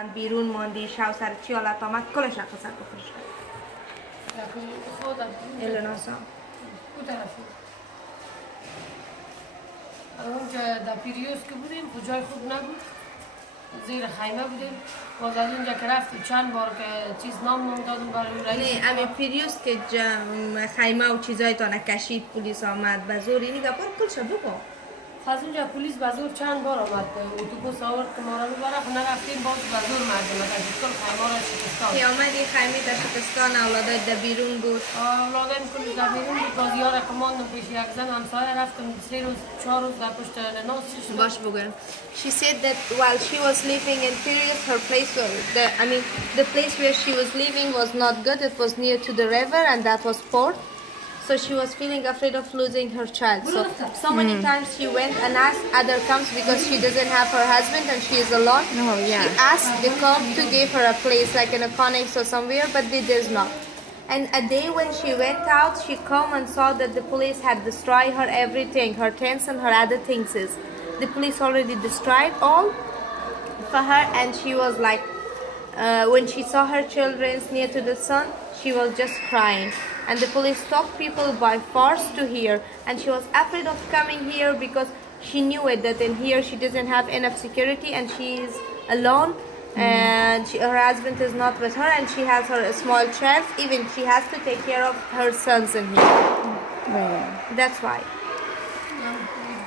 بیرون موندی شاو سر چی حالت آمد کلش نکو سر کفش الناسا اونجا در پیریوس که بودیم جای خوب نبود زیر خیمه بودیم باز از اونجا که رفتیم چند بار که چیز نام دادم برای رئیس نه امی پیریوس که خیمه و چیزای تا نکشید پلیس آمد به زور اینی گپار کلش بگو از اونجا پلیس به زور چند بار آمد اتوبوس آورد که ما را ببره خب نرفتیم باز به زور مردم کشید کل خیمه را شکستان که آمد این خیمه در شکستان اولادای در بیرون بود اولادایم کلی در بیرون بود باز یار که ماندم پیش یک زن همسایه رفتم 3 روز 4 روز در پشت ناز شد باش بگویم She said that while she was living in Piraeus, her place was the place where she was living was not good. It was near to the river, and that was port. So she was feeling afraid of losing her child. So many times she went and asked other camps because she doesn't have her husband and she is alone. Oh, yeah. She asked the camp to give her a place like in a Connex or somewhere, but they did not. And a day when she went out, she come and saw that the police had destroyed her everything, her tents and her other things. The police already destroyed all for her, and she was like, when she saw her children near to the sun, she was just crying. And the police stopped people by force to here, and she was afraid of coming here because she knew it that in here she doesn't have enough security and she is alone. And her husband is not with her, and she has her small child. Even she has to take care of her sons in here. Right. That's why.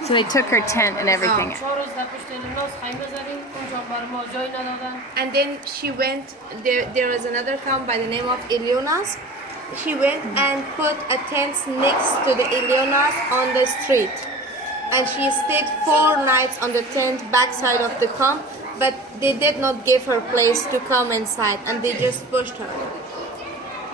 So they took her tent and everything. 4 روز در پشت ناز خیمه زدیم اونجا بر ما جای ندادن And then she went, there was another camp by the name of Ilionas. She went and put a tent next to the Ilionas on the street. And she stayed 4 nights on the tent backside of the camp, but they did not give her place to come inside, and they just pushed her.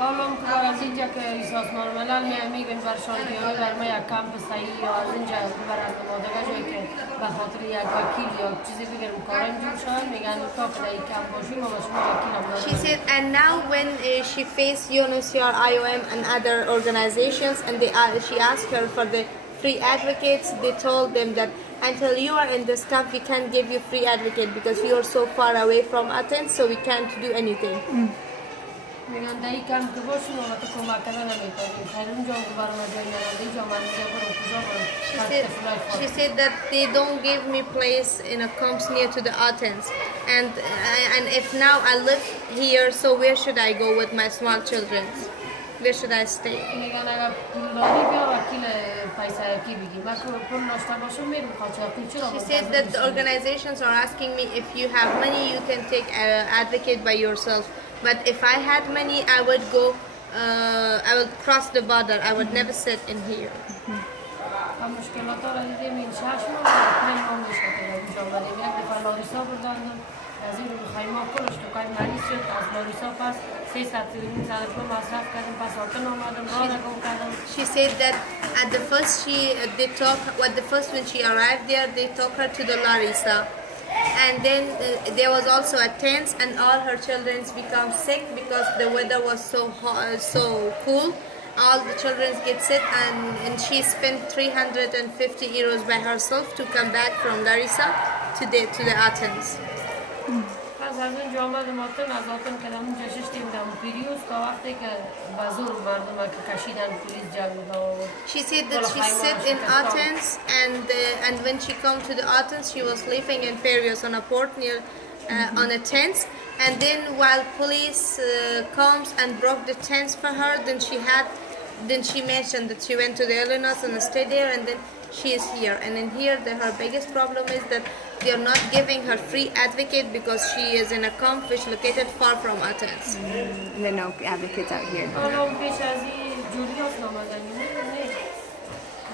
حالا هم که از اینجا که سازمان ملل میگن برشان بیایه بر ما یک کمپ صحیح یا از اینجا برند مادگه جایی که به خاطر یک وکیل یا چیزی بگیرم کارم جور شد میگن تا که در یک کمپ باشیم ما به شما وکیل هم She said, and now when she faced UNHCR, IOM, and other organizations, and she asked her for the free advocates, they told them that until you are in this camp, we can't give you free advocate because you are so far away from Athens, so we can't do anything. میگن در یک کمپ که باشیم ما تو کمک کردن نمیتونیم خیلی اونجا برای ما جایی نداده اینجا من اینجا برو کجا برم She said that they don't give me place in a camps near to the Athens, and if now I live here, so where should I go with my small children? Where should I stay? میگن اگر پولداری بیا وکیل پیسه کی بگی من که پول داشته باشم میرم خواهد چرا She said that the organizations are asking me if you have money, you can take advocate by yourself. But if I had money, I would go. I would cross the border. I would never sit in here. مشکلات را دیدیم این شهر ما مشکل اینجا ولی یک دفعه لاریسا بردندم از این خیمه کلش تو کای مریض شد از لاریسا پس 300 رو مصرف کردیم پس آتن آمدم راه نگم کردم She said that at the first when she arrived there, they took her to the Larissa. And then there was also a tent, and all her children become sick because the weather was so hot, so cool. All the children get sick, and she spent 350 euros by herself to come back from Larissa to the Athens. پس از اونجا آمدم آتن از آتن که اونجا ششتیم در پیریوس تا وقتی که بازور مردم که کشیدن پلیس جمع داد She said that she sit in Athens, and when she come to the Athens, she was living in Piraeus on a port near on a tent. And then while police comes and broke the tents for her, then she mentioned that she went to the Elenos and stayed there, and then she is here. And in here, her biggest problem is that they are not giving her free advocate because she is in a camp which located far from Athens. There are no advocates out here. حالا پیش از این جولیاس نامدنی نه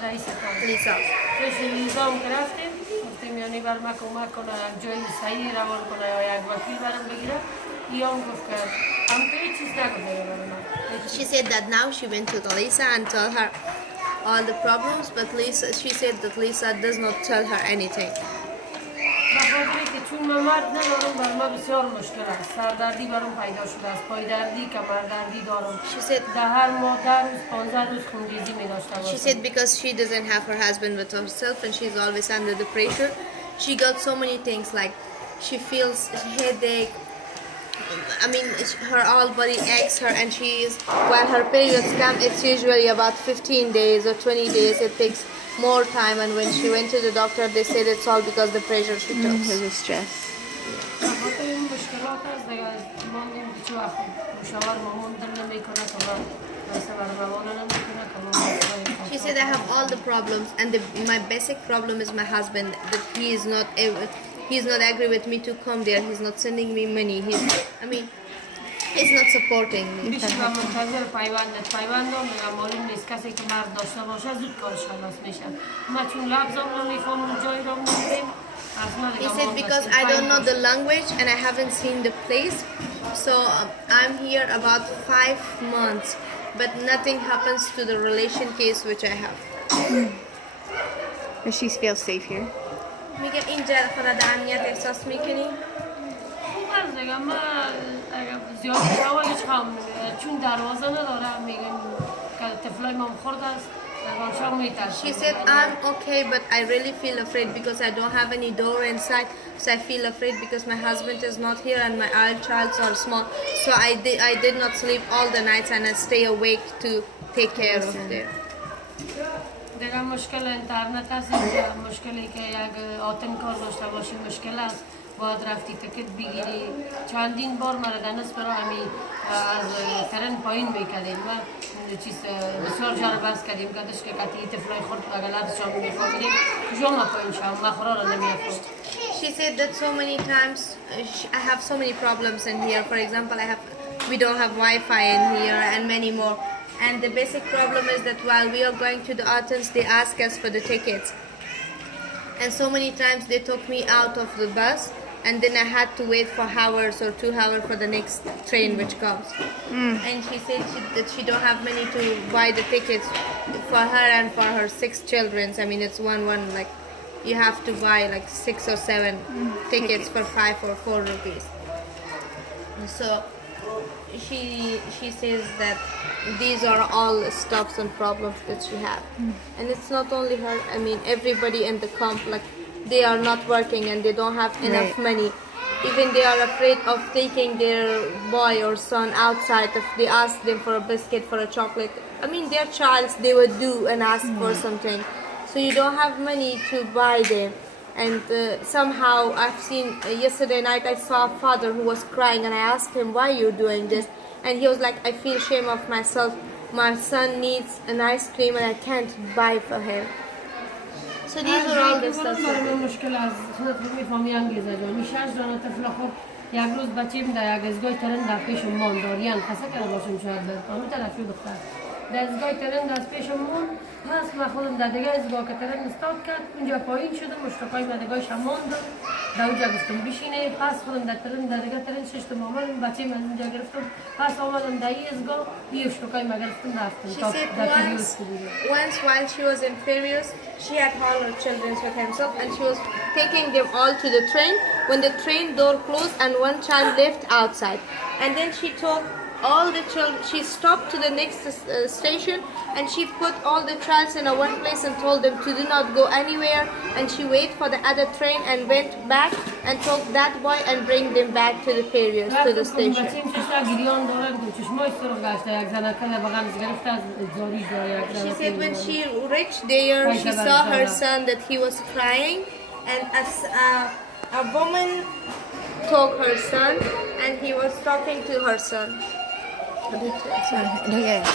رئیس کام Lisa. پیش نظام که رفتیم گفتیم یعنی بر ما کمک کنه جای صحیح روان کنه یا یک وکیل برم بگیره یا هم گفت که هم که هیچ چیز نگفته برای من She said that now she went to Lisa and told her all the problems, but she said that Lisa does not tell her anything. بخاطر که چون من مرد ندارم بر ما بسیار مشکل است سردردی برام پیدا شده است پایدردی کمردردی دارم She said در هر ماه 10 روز 15 روز خونریزی می داشته She باشم said because she doesn't have her husband with herself and she's always under the pressure, she got so many things like she feels headache, I mean, her all body aches her, and she is, while her periods come, it's usually about 15 days or 20 days. It takes more time, and when she went to the doctor, they said it's all because the pressure she took. Because of stress. خاطر این مشکلات هست دیگه ماندیم که چه وقت مشاور مامان دل نمیکنه که من مثل برموانه نمیکنه که من She said I have all the problems, and my basic problem is my husband. That he's not agree with me to come there. He's not sending me money. He's not supporting me. بیشتر و منتظر پیوندم میگم معلوم نیست کسی که مرد داشته باشه زود کارش خلاص میشه ما چون لفظم نمیفهمم جایی رو نمیدیم He said because I don't know the language and I haven't seen the place, so I'm here about 5 months, but nothing happens to the relation case which I have. Does she feel safe here? میگه اینجا خودت امنیت احساس میکنی؟ خوب است دیگه من اگر زیاد شوایش هم چون دروازه نداره میگم که طفلای ما خورد است She said I'm okay, but I really feel afraid because I don't have any door inside, so I feel afraid because my husband is not here and my other child are small, so I did not sleep all the nights and I stay awake to take care of them. دیگه مشکل اینترنت است مشکلی که یک آتن کار داشته باشی مشکل است باید رفتی تکت بگیری چندین بار مرا دنس برای همی از ترن پایین میکردیم و چیز بسیار جا بس کردیم کدش که کتی تفلای خورد و غلط شام میفهمیدیم جمعه پایین شام مخورا را نمیافرد. She said that so many times I have so many problems in here. For example, we don't have Wi-Fi in here and many more. And the basic problem is that while we are going to the Athens, they ask us for the tickets. And so many times they took me out of the bus, and then I had to wait for hours or 2 hours for the next train which comes. And she said that she don't have money to buy the tickets for her and for her 6 children. I mean, it's one, like you have to buy like 6 or 7 tickets for 5 or 4 rupees. So she says that these are all stuffs and problems that she have, and it's not only her. I mean, everybody in the camp, like they are not working and they don't have enough money. Even they are afraid of taking their boy or son outside. If they ask them for a biscuit, for a chocolate, I mean, their child, they would do and ask for something. So you don't have money to buy them. And somehow I've seen yesterday night I saw a father who was crying, and I asked him, why are you doing this? And he was like, I feel shame of myself. My son needs an ice cream and I can't buy for him. So these are all the stuff. مشکل از خودت میفهمی انگیزه جان میشش جان طفل خوب یک روز بچیم در یک ازگاه ترن در پیشم مان داریم خسته کرده باشم شاید برد طرفی دختر در ازگاه ترن از پیشم مان پس من خودم در دیگه ازگاه که ترن استاد کرد اونجا پایین شدم مشتقای مدگاه شمان دارم در اونجا گفتم بشینه پس خودم در ترن در دیگه ترن ششتم آمدم بچیم از اونجا گرفتم پس آمدم در این ازگاه بیو شتقای ما گرفتم رفتم She said once while she was in Furious, she had all her children with herself and she was taking them all to the train when the train door closed and one child left outside. And then she took all the children, she stopped to the next station and she put all the childs in a one place and told them to do not go anywhere, and she waited for the other train and went back and took that boy and bring them back to the Furious, to the station. She said when she reached there, she saw her son that he was crying, and a woman took her son and he was talking to her son. Yeah.